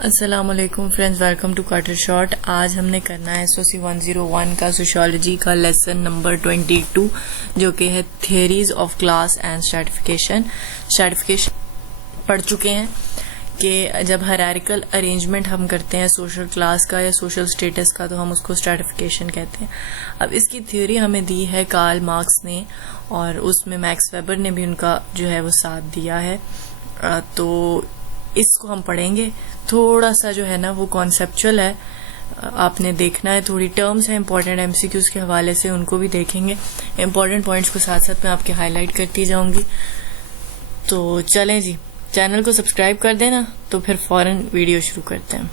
अस्सलामुअलैकुम friends, welcome to Carter Short. आज हमने करना है एसओसी 101 का सोशियोलॉजी का लेसन नंबर 22 जो कि है theories of class and stratification पढ़ चुके हैं कि जब हायरार्किकल अरेंजमेंट हम करते हैं सोशल क्लास का या सोशल स्टेटस का तो हम उसको स्ट्रैटिफिकेशन कहते हैं। अब इसकी थ्योरी हमें दी है कार्ल मार्क्स ने और उसमें मैक्स वेबर ने भी उनका जो है वो साथ दिया है। तो इसको हम पढ़ेंगे। थोड़ा सा जो है ना वो कॉन्सेप्चुअल है, आपने देखना है। थोड़ी टर्म्स हैं इंपॉर्टेंट एमसीक्यूज के हवाले से, उनको भी देखेंगे। इंपॉर्टेंट पॉइंट्स को साथ साथ मैं आपके हाईलाइट करती जाऊंगी। तो चलें जी, चैनल को सब्सक्राइब कर देना। तो फिर फौरन वीडियो शुरू करते हैं।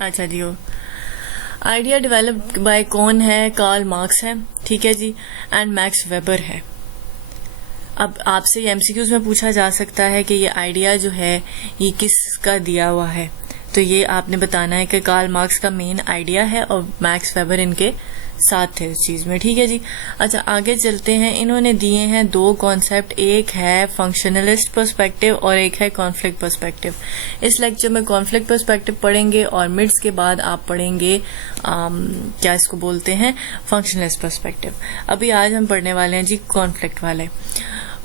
अच्छा जी, आइडिया डेवलप्ड बाय कौन है? कार्ल मार्क्स है, ठीक है जी, एंड मैक्स वेबर है। अब आपसे एमसीक्यूज में पूछा जा सकता है कि ये आइडिया जो है ये किसका दिया हुआ है, तो ये आपने बताना है कि कार्ल मार्क्स का मेन आइडिया है और मैक्स वेबर इनके साथ थे इस चीज में, ठीक है जी। अच्छा, आगे चलते हैं। इन्होंने दिए हैं दो कॉन्सेप्ट, एक है फंक्शनलिस्ट पर्सपेक्टिव और एक है कॉन्फ्लिक्ट पर्सपेक्टिव। इस लेक्चर में कॉन्फ्लिक्ट पर्सपेक्टिव पढ़ेंगे और मिड्स के बाद आप पढ़ेंगे क्या इसको बोलते हैं, फंक्शनलिस्ट पर्सपेक्टिव। अभी आज हम पढ़ने वाले हैं जी कॉन्फ्लिक्ट वाले।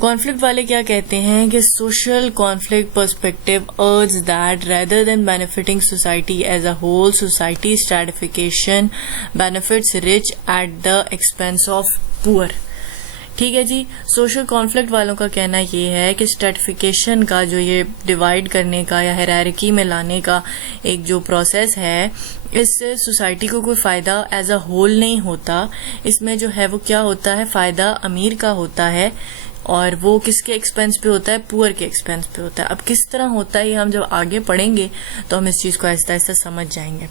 कॉन्फ्लिक्ट वाले क्या कहते हैं कि social conflict perspective urge that rather than benefiting society as a whole, society stratification benefits rich at the expense of poor. ठीक है जी। सोशल कॉन्फ्लिक्ट वालों का कहना ये है कि स्ट्रैटिफिकेशन का जो ये डिवाइड करने का या हायरार्की में लाने का एक जो प्रोसेस है, इससे सोसाइटी को कोई फायदा एज अ होल नहीं होता। इसमें जो है वो क्या होता है, फायदा अमीर का होता है और वो किसके एक्सपेंस पे होता है, पुअर के एक्सपेंस पे होता है। अब किस तरह होता है ये हम जब आगे पढ़ेंगे तो हम इस चीज को आहिस्ता आहिस्ता समझ जाएंगे।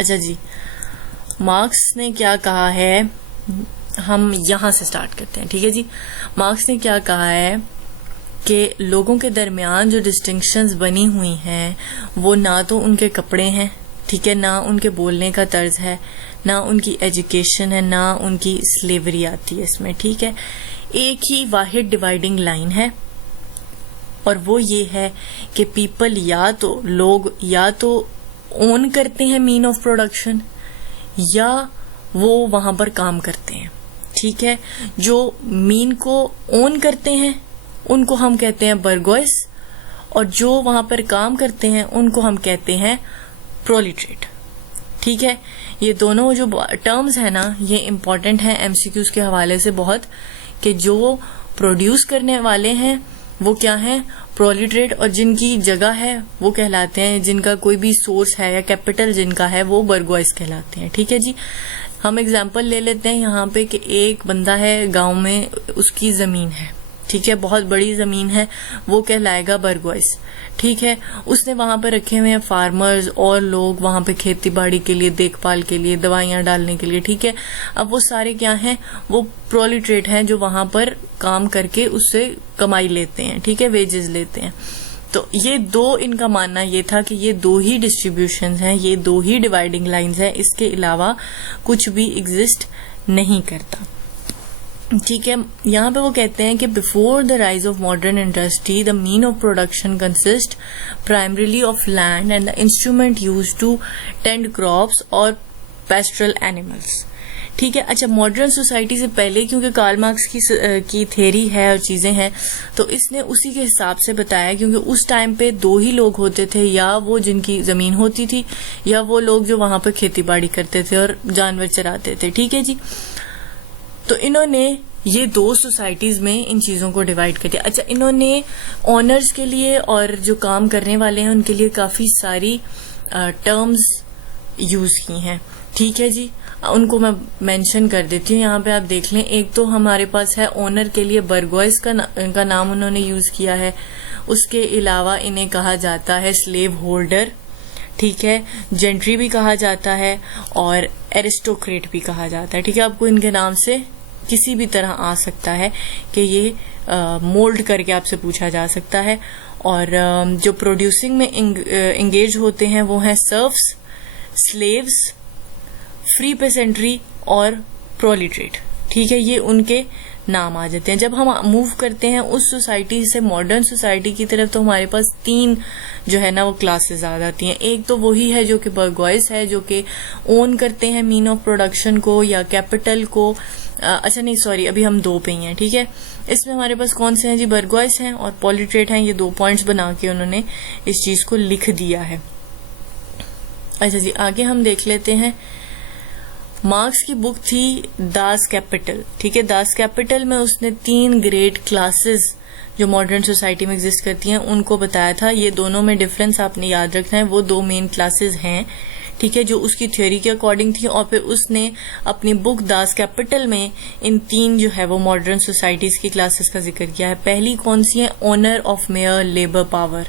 अच्छा जी, मार्क्स ने क्या कहा है, हम यहां से स्टार्ट करते हैं, ठीक है जी। मार्क्स ने क्या कहा है कि लोगों के दरमियान जो डिस्टिंक्शंस बनी हुई हैं वो ना तो उनके कपड़े हैं, ठीक है, ना उनके बोलने का तर्ज है, ना उनकी एजुकेशन है, ना उनकी स्लेवरी आती है इसमें, ठीक है। एक ही वाहिद डिवाइडिंग लाइन है और वो ये है कि पीपल लोग या तो ओन करते हैं मीन ऑफ प्रोडक्शन या वो वहां पर काम करते हैं, ठीक है। जो मीन को ओन करते हैं उनको हम कहते हैं बर्गोइस और जो वहां पर काम करते हैं उनको हम कहते हैं प्रोलिटरेट, ठीक है। ये दोनों जो टर्म्स है ना ये इंपॉर्टेंट है एमसीक्यूज के हवाले से बहुत, कि जो प्रोड्यूस करने वाले हैं वो क्या है, प्रोलिटरेट, और जिनकी जगह है वो कहलाते हैं, जिनका कोई भी सोर्स है या कैपिटल जिनका है वो बर्गोइस कहलाते हैं, ठीक है जी। हम एग्जांपल ले लेते हैं यहाँ पे कि एक बंदा है गांव में, उसकी जमीन है, ठीक है, बहुत बड़ी जमीन है, वो कहलाएगा बर्गोइस, ठीक है। उसने वहां पर रखे हुए हैं फार्मर्स और लोग वहां पे खेती बाड़ी के लिए, देखभाल के लिए, दवाइयां डालने के लिए, ठीक है। अब वो सारे क्या हैं, वो प्रोलिटरेट हैं जो वहां पर काम करके उससे कमाई लेते हैं, ठीक है, वेजेस लेते हैं। तो ये दो, इनका मानना ये था कि ये दो ही डिस्ट्रीब्यूशन हैं, ये दो ही डिवाइडिंग लाइंस हैं, इसके अलावा कुछ भी एग्जिस्ट नहीं करता, ठीक है। यहाँ पे वो कहते हैं कि before the rise of modern industry the mean of production consist primarily of land and the instrument used to tend crops और पेस्ट्रल एनिमल्स, ठीक है। अच्छा, मॉडर्न सोसाइटी से पहले, क्योंकि कार्ल मार्क्स की थ्योरी है और चीजें हैं, तो इसने उसी के हिसाब से बताया, क्योंकि उस टाइम पे दो ही लोग होते थे, या वो जिनकी जमीन होती थी या वो लोग जो वहां पर खेती बाड़ी करते थे और जानवर चराते थे, ठीक है जी। तो इन्होंने ये दो सोसाइटीज में इन चीजों को डिवाइड कर दिया। अच्छा, इन्होंने ऑनर्स के लिए और जो काम करने वाले हैं उनके लिए काफी सारी टर्म्स यूज की हैं, ठीक है जी। उनको मैं मेंशन कर देती हूँ, यहाँ पे आप देख लें। एक तो हमारे पास है ओनर के लिए बर्गोइस का नाम उन्होंने यूज किया है। उसके अलावा इन्हें कहा जाता है स्लेव होल्डर, ठीक है, जेंट्री भी कहा जाता है और एरिस्टोक्रेट भी कहा जाता है, ठीक है। आपको इनके नाम से किसी भी तरह आ सकता है कि ये मोल्ड करके आपसे पूछा जा सकता है। और जो प्रोड्यूसिंग में इंगेज होते हैं वो हैं सर्व्स, स्लेव्स, फ्री पेसेंट्री और प्रोलिटरेट, ठीक है। ये उनके नाम आ जाते हैं। जब हम मूव करते हैं उस सोसाइटी से मॉडर्न सोसाइटी की तरफ, तो हमारे पास 3 जो है ना वो क्लासेस आ जाती हैं। एक तो वही है जो कि बर्गॉइस है, जो कि ओन करते हैं मीन ऑफ प्रोडक्शन को या कैपिटल को। अच्छा नहीं सॉरी, अभी हम 2 पे ही हैं, ठीक है। इसमें हमारे पास कौन से हैं जी, बर्गॉइस हैं और पॉलीट्रेट हैं। ये 2 पॉइंट्स बना के उन्होंने इस चीज को लिख दिया है। अच्छा जी, आगे हम देख लेते हैं। मार्क्स की बुक थी दास कैपिटल, ठीक है। दास कैपिटल में उसने 3 ग्रेट क्लासेस जो मॉडर्न सोसाइटी में एग्जिस्ट करती हैं उनको बताया था। ये दोनों में डिफरेंस आपने याद रखना है, वो 2 मेन क्लासेस हैं, ठीक है, जो उसकी थ्योरी के अकॉर्डिंग थी। और फिर उसने अपनी बुक दास कैपिटल में इन 3 जो है वो मॉडर्न सोसाइटीज की क्लासेस का जिक्र किया है। पहली कौन सी है, owner of mayor labour power,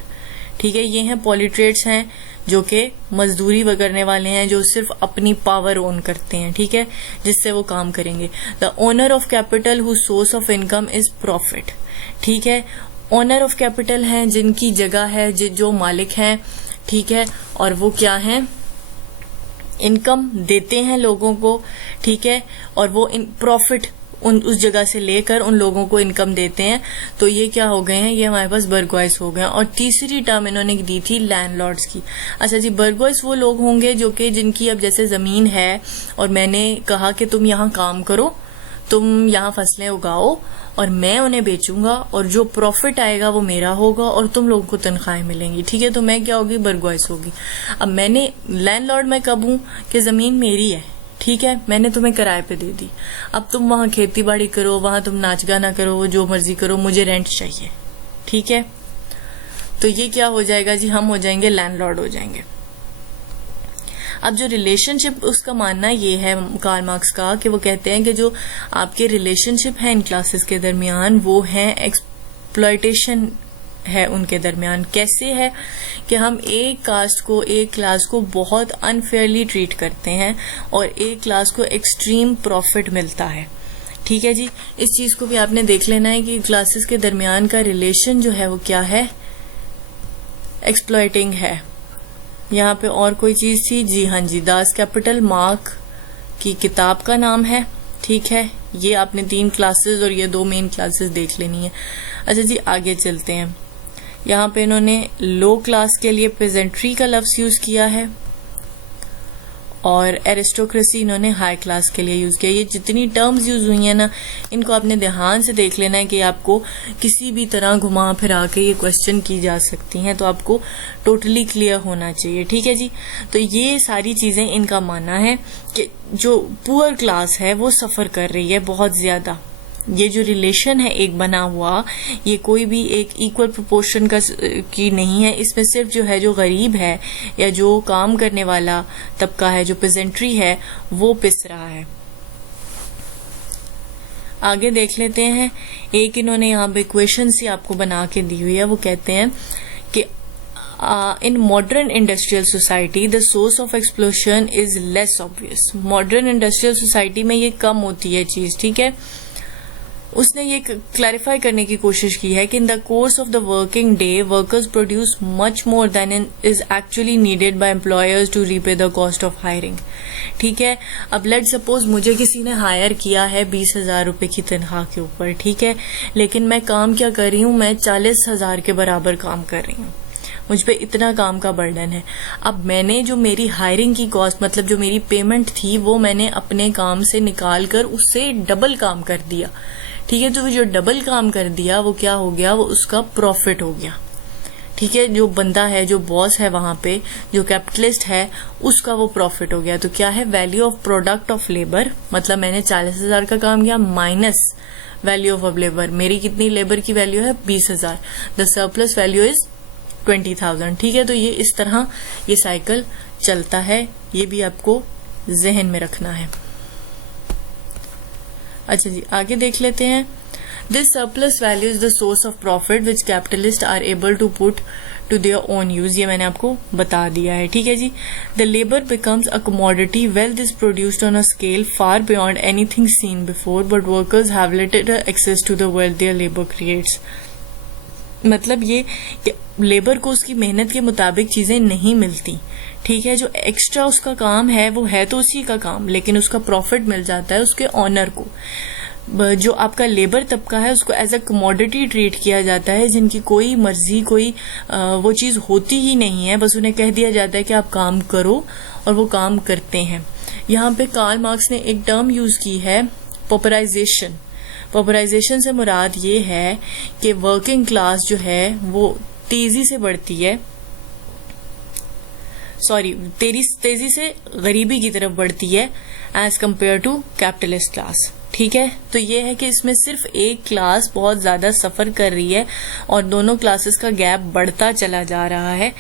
ठीक है। ये हैं पॉलीट्रेट्स हैं जो कि मजदूरी करने वाले हैं, जो सिर्फ अपनी पावर ओन करते हैं, ठीक है, जिससे वो काम करेंगे। The owner of capital who source of income is profit, ठीक है। ओनर ऑफ कैपिटल हैं जिनकी जगह है, जो मालिक हैं, ठीक है, और वो क्या हैं, इनकम देते हैं लोगों को, ठीक है, और वो प्रॉफिट उस जगह से लेकर उन लोगों को इनकम देते हैं। तो ये क्या हो गए हैं, ये हमारे पास बर्गॉइस हो गए। और तीसरी टर्म इन्होंने दी थी लैंडलॉर्ड्स की। अच्छा जी, बर्गॉइस वो लोग होंगे जो कि जिनकी अब जैसे जमीन है और मैंने कहा कि तुम यहाँ काम करो, तुम यहाँ फसलें उगाओ और मैं उन्हें बेचूंगा और जो प्रॉफिट आएगा वो मेरा होगा और तुम लोगों को तनख्वाहें मिलेंगी, ठीक है। तो मैं क्या होगी, बर्गॉइस होगी। अब मैंने लैंडलॉर्ड मैं कब हूं कि जमीन मेरी है, ठीक है, मैंने तुम्हें किराए पे दे दी। अब तुम वहां खेती बाड़ी करो, वहां तुम नाच गाना करो, जो मर्जी करो, मुझे रेंट चाहिए, ठीक है। तो ये क्या हो जाएगा जी, हम हो जाएंगे लैंडलॉर्ड हो जाएंगे। अब जो रिलेशनशिप, उसका मानना ये है कार्ल मार्क्स का कि वो कहते हैं कि जो आपके रिलेशनशिप है इन क्लासेस के दरमियान वो है एक्सप्लॉयटेशन है उनके दरमियान। कैसे है कि हम एक कास्ट को, एक क्लास को बहुत अनफेयरली ट्रीट करते हैं और एक क्लास को एक्सट्रीम प्रॉफिट मिलता है, ठीक है जी। इस चीज को भी आपने देख लेना है कि क्लासेस के दरमियान का रिलेशन जो है वो क्या है, एक्सप्लॉयटिंग है। यहाँ पे और कोई चीज थी जी, हाँ जी, दास कैपिटल मार्क की किताब का नाम है, ठीक है। ये आपने 3 क्लासेस और ये 2 मेन क्लासेस देख लेनी है। अच्छा जी, आगे चलते हैं। यहाँ पे इन्होंने लो क्लास के लिए पेजेंट्री का लफ्ज यूज किया है और एरिस्टोक्रेसी इन्होंने हाई क्लास के लिए यूज किया। ये जितनी टर्म्स यूज हुई है ना, इनको आपने ध्यान से देख लेना है कि आपको किसी भी तरह घुमा फिरा के ये क्वेश्चन की जा सकती हैं, तो आपको टोटली क्लियर होना चाहिए, ठीक है जी। तो ये सारी चीजें इनका मानना है कि जो पुअर क्लास है वो सफर कर रही है बहुत ज्यादा। ये जो रिलेशन है एक बना हुआ, ये कोई भी एक इक्वल प्रोपोर्शन का की नहीं है। इसमें सिर्फ जो है, जो गरीब है या जो काम करने वाला तबका है, जो पेजेंट्री है, वो पिस रहा है। आगे देख लेते हैं। एक इन्होंने यहाँ पे इक्वेशन सी आपको बना के दी हुई है। वो कहते हैं कि in modern industrial society the source of explosion is less obvious। modern industrial society में ये कम होती है चीज, ठीक है। उसने ये क्लैरिफाई करने की कोशिश की है कि in the course of the working day workers produce much more than is actually needed by employers to repay the cost of hiring, ठीक है। अब लेट सपोज मुझे किसी ने हायर किया है 20,000 रुपए की तनख्वाह के ऊपर, ठीक है, लेकिन मैं काम क्या कर रही हूँ, मैं 40,000 के बराबर काम कर रही हूँ, मुझ पे इतना काम का बर्डन है। अब मैंने जो मेरी हायरिंग की कॉस्ट, मतलब जो मेरी पेमेंट थी, वो मैंने अपने काम से निकाल कर उससे डबल काम कर दिया, ठीक है। तो जो डबल काम कर दिया वो क्या हो गया, वो उसका प्रॉफिट हो गया, ठीक है। जो बंदा है, जो बॉस है वहां पे, जो कैपिटलिस्ट है, उसका वो प्रॉफिट हो गया। तो क्या है, value of product of labour, मतलब मैंने 40,000 का काम किया माइनस वैल्यू ऑफ लेबर, मेरी कितनी लेबर की वैल्यू है 20,000, द सरप्लस वैल्यू इज 20,000, ठीक है। तो ये इस तरह ये साइकिल चलता है, ये भी आपको जहन में रखना है। अच्छा जी, आगे देख लेते हैं। This surplus value is the source of profit which capitalist are able to put to their own use, ये मैंने आपको बता दिया है, ठीक है जी। The labour becomes a commodity, wealth is produced on a scale far beyond anything seen before, but workers have limited access to the wealth their labour creates. मतलब ये कि लेबर को उसकी मेहनत के मुताबिक चीजें नहीं मिलती, ठीक है। जो एक्स्ट्रा उसका काम है वो है तो उसी का काम, लेकिन उसका प्रॉफिट मिल जाता है उसके ऑनर को। जो आपका लेबर तबका है उसको एज अ कमोडिटी ट्रीट किया जाता है, जिनकी कोई मर्जी कोई वो चीज होती ही नहीं है, बस उन्हें कह दिया जाता है कि आप काम करो और वो काम करते हैं। यहाँ पे कार्ल मार्क्स ने एक टर्म यूज की है, पॉपुलराइजेशन। पॉपुलराइजेशन से मुराद ये है कि वर्किंग क्लास जो है वो तेजी से बढ़ती है, तेजी से गरीबी की तरफ बढ़ती है as compare to capitalist class. ठीक है, तो ये है कि इसमें सिर्फ एक क्लास बहुत ज्यादा सफर कर रही है और दोनों क्लासेस का गैप बढ़ता चला जा रहा है।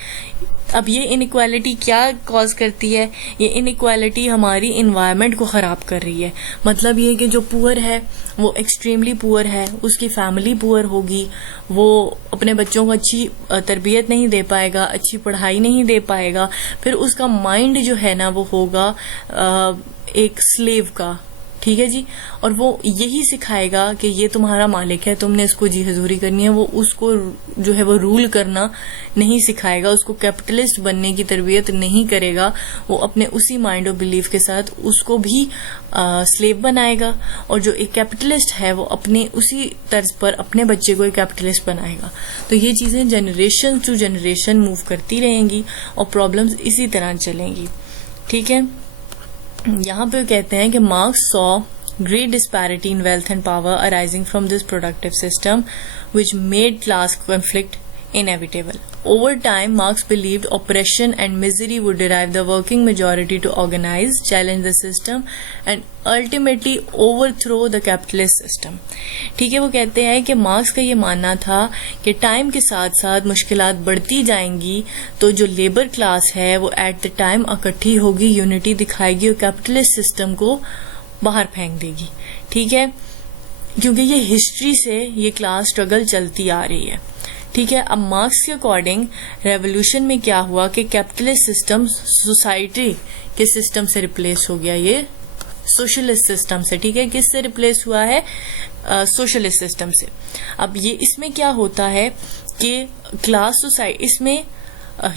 अब ये इनइक्वालिटी क्या कॉज करती है? ये इनइक्वालिटी हमारी इन्वायरमेंट को खराब कर रही है। मतलब ये कि जो पुअर है वो एक्सट्रीमली पुअर है, उसकी फैमिली पुअर होगी, वो अपने बच्चों को अच्छी तरबियत नहीं दे पाएगा, अच्छी पढ़ाई नहीं दे पाएगा, फिर उसका माइंड जो है ना वो होगा एक स्लेव का। ठीक है जी, और वो यही सिखाएगा कि ये तुम्हारा मालिक है, तुमने इसको जी हजूरी करनी है। वो उसको जो है वो रूल करना नहीं सिखाएगा, उसको कैपिटलिस्ट बनने की तरबियत नहीं करेगा। वो अपने उसी माइंड और बिलीफ के साथ उसको भी स्लेव बनाएगा, और जो एक कैपिटलिस्ट है वो अपने उसी तर्ज पर अपने बच्चे को एक कैपिटलिस्ट बनाएगा। तो ये चीजें जनरेशन टू जनरेशन मूव करती रहेंगी और प्रॉब्लम्स इसी तरह चलेंगी। ठीक है, यहाँ पे कहते हैं कि marks saw great disparity in wealth and power arising from this productive system which made class conflict inevitable. Over time, Marx believed oppression and misery would drive the working majority to organize, challenge the system, and ultimately overthrow the capitalist system. ठीक है, वो कहते हैं कि marks का ये मानना था कि टाइम के साथ साथ मुश्किलात बढ़ती जाएंगी तो जो लेबर क्लास है वो एट द टाइम इकट्ठी होगी, यूनिटी दिखाएगी और कैपिटलिस्ट सिस्टम को बाहर फेंक देगी। ठीक है, क्योंकि ये हिस्ट्री से ये क्लास स्ट्रगल चलती आ रही है। ठीक है, अब मार्क्स के अकॉर्डिंग रेवोल्यूशन में क्या हुआ कि कैपिटलिस्ट सिस्टम सोसाइटी के सिस्टम से रिप्लेस हो गया, ये सोशलिस्ट सिस्टम से। ठीक है, किससे रिप्लेस हुआ है? सोशलिस्ट सिस्टम से। अब ये इसमें क्या होता है कि क्लास सोसाइटी, इसमें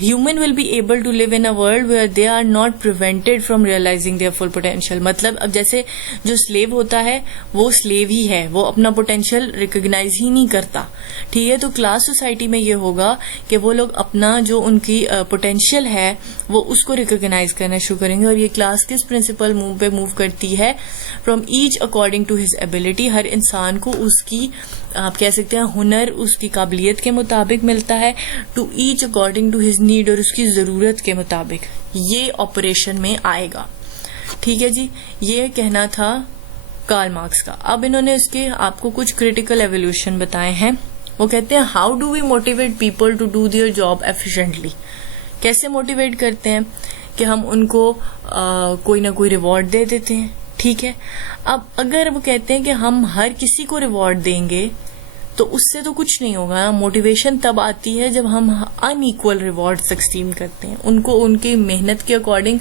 human will be able to live in a world where they are not prevented from realizing their full potential. मतलब अब जैसे जो स्लेव होता है वो स्लेव ही है, वो अपना पोटेंशियल रिकॉग्नाइज ही नहीं करता। ठीक है, तो क्लास सोसाइटी में ये होगा कि वो लोग अपना जो उनकी पोटेंशियल है वो उसको रिकॉग्नाइज करना शुरू करेंगे। और ये क्लास किस प्रिंसिपल पे मूव करती है? From each according to his ability. हर इंसान को उसकी, आप कह सकते हैं, हुनर, उसकी काबिलियत के मुताबिक मिलता है। To each according to his need, और उसकी जरूरत के मुताबिक ये ऑपरेशन में आएगा। ठीक है जी, ये कहना था कार्ल मार्क्स का। अब इन्होंने इसके आपको कुछ क्रिटिकल एवोल्यूशन बताए हैं। वो कहते हैं how do we motivate people to do their job efficiently. कैसे मोटिवेट करते हैं कि हम उनको कोई ना कोई रिवॉर्ड दे देते हैं। ठीक है, अब अगर वो कहते हैं कि हम हर किसी को रिवॉर्ड देंगे तो उससे तो कुछ नहीं होगा। मोटिवेशन तब आती है जब हम अनइक्वल रिवॉर्ड तकसीम करते हैं, उनको उनकी मेहनत के अकॉर्डिंग,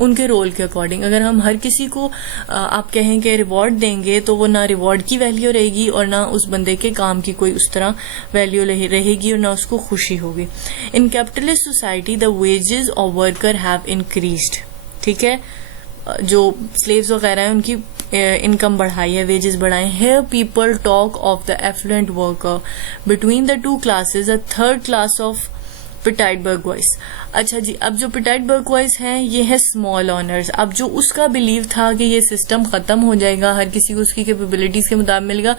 उनके रोल के अकॉर्डिंग। अगर हम हर किसी को आप कहें कि रिवॉर्ड देंगे तो वो ना रिवॉर्ड की वैल्यू रहेगी और ना उस बंदे के काम की कोई उस तरह वैल्यू रहेगी और ना उसको खुशी होगी। In capitalist society the wages of worker have increased. ठीक है, जो स्लेव्स वगैरह हैं उनकी इनकम बढ़ाई है, वेजेस बढ़ाए। Here people talk of the affluent worker. Between the two classes, a third class of petite bourgeois. अच्छा जी, अब जो petite bourgeois हैं ये है स्मॉल ऑनर्स। अब जो उसका बिलीव था कि ये सिस्टम खत्म हो जाएगा, हर किसी को उसकी कैपेबिलिटीज के मुताबिक मिलेगा,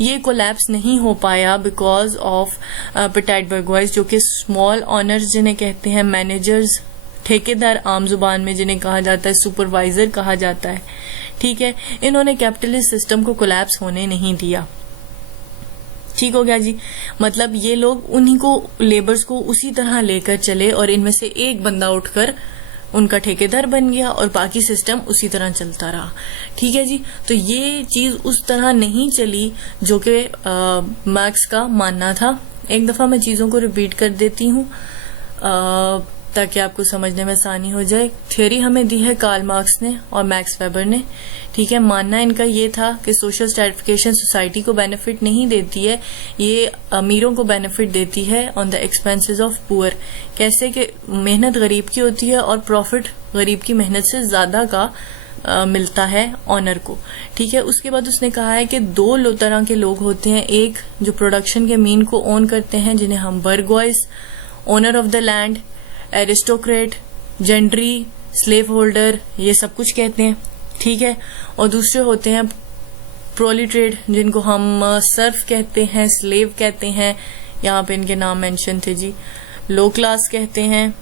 ये कोलैप्स नहीं हो पाया बिकॉज ऑफ petite bourgeois, जो कि स्मॉल ऑनर्स जिन्हें कहते हैं, मैनेजर्स, ठेकेदार आम जुबान में जिन्हें कहा जाता है, सुपरवाइजर कहा जाता है। ठीक है, इन्होंने कैपिटलिस्ट सिस्टम को कोलैप्स होने नहीं दिया। ठीक हो गया जी, मतलब ये लोग उन्हीं को, लेबर्स को उसी तरह लेकर चले और इनमें से एक बंदा उठकर उनका ठेकेदार बन गया और बाकी सिस्टम उसी तरह चलता रहा। ठीक है जी, तो ये चीज उस तरह नहीं चली जो कि मार्क्स का मानना था। एक दफा मैं चीजों को रिपीट कर देती हूँ ताकि आपको समझने में आसानी हो जाए। थ्योरी हमें दी है कार्ल मार्क्स ने और मैक्स वेबर ने। ठीक है, मानना इनका ये था कि सोशल स्ट्रैटिफिकेशन सोसाइटी को बेनिफिट नहीं देती है, ये अमीरों को बेनिफिट देती है on the expenses of poor. कैसे कि मेहनत गरीब की होती है और प्रॉफिट गरीब की मेहनत से ज्यादा का मिलता है ऑनर को। ठीक है, उसके बाद उसने कहा है कि दो तरह के लोग होते हैं, एक जो प्रोडक्शन के मीन को ओन करते हैं जिन्हें हम bourgeois, owner of the land, aristocrat, gentry, slave holder, ये सब कुछ कहते हैं। ठीक है, और दूसरे होते हैं प्रोलिट्रेट जिनको हम सर्फ कहते हैं, स्लेव कहते हैं, यहाँ पे इनके नाम मेंशन थे जी, लो क्लास कहते हैं,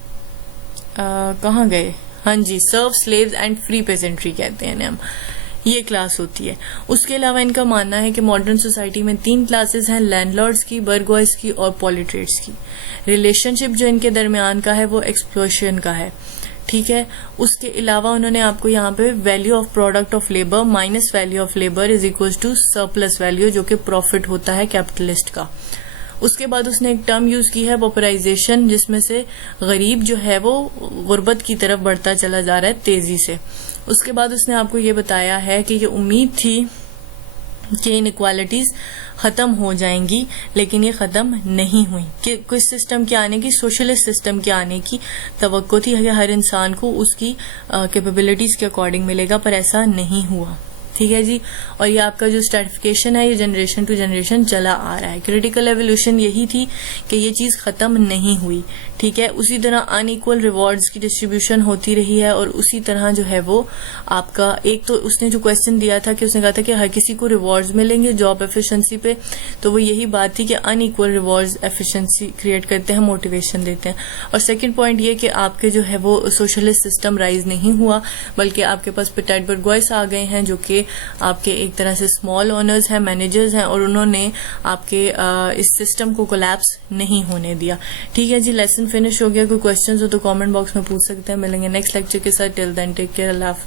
कहाँ गए, हाँ जी, सर्व, स्लेव्स एंड फ्री पेजेंट्री कहते हैं हम, ये क्लास होती है। उसके अलावा इनका मानना है कि मॉडर्न सोसाइटी में 3 क्लासेस हैं, लैंडलॉर्ड्स की, बर्गॉइस की और पॉलिट्रेट्स की। रिलेशनशिप जो इनके दरमियान का है वो एक्सप्लोशन का है। ठीक है, उसके अलावा उन्होंने आपको यहाँ पे value of product of labour minus value of labour is equal to surplus value, जो कि प्रॉफिट होता है कैपिटलिस्ट का। उसके बाद उसने एक टर्म यूज की है पॉपुलराइजेशन, जिसमें से गरीब जो है वो गुर्बत की तरफ बढ़ता चला जा रहा है तेजी से। उसके बाद उसने आपको ये बताया है कि ये उम्मीद थी कि इनइक्वालिटीज खत्म हो जाएंगी, लेकिन ये खत्म नहीं हुई। कि किस सिस्टम के आने की, सोशलिस्ट सिस्टम के आने की तवक्को थी कि हर इंसान को उसकी कैपेबिलिटीज के अकॉर्डिंग मिलेगा, पर ऐसा नहीं हुआ। ठीक है जी, और ये आपका जो स्ट्रैटिफिकेशन है ये जनरेशन टू जनरेशन चला आ रहा है। क्रिटिकल एवोल्यूशन यही थी कि ये चीज खत्म नहीं हुई। ठीक है, उसी तरह अनइक्वल रिवॉर्ड्स की डिस्ट्रीब्यूशन होती रही है, और उसी तरह जो है वो आपका एक तो उसने जो क्वेश्चन दिया था कि उसने कहा था कि हर किसी को रिवॉर्ड्स मिलेंगे जॉब एफिशिएंसी पे, तो वो यही बात थी कि अनइक्वल रिवॉर्ड्स एफिशिएंसी क्रिएट करते हैं, मोटिवेशन देते हैं। और सेकेंड पॉइंट ये कि आपके जो है वो सोशलिस्ट सिस्टम राइज नहीं हुआ, बल्कि आपके पास पेटाइट बर्गॉइस आ गए हैं जो कि आपके एक तरह से स्मॉल ओनर्स हैं, मैनेजर्स हैं, और उन्होंने आपके इस सिस्टम को कोलैप्स नहीं होने दिया। ठीक है जी, लेसन फिनिश हो गया। कोई क्वेश्चंस हो तो कमेंट बॉक्स में पूछ सकते हैं। मिलेंगे नेक्स्ट लेक्चर के साथ। टिल देन टेक केयर, अल्लाह हाफ़िज़।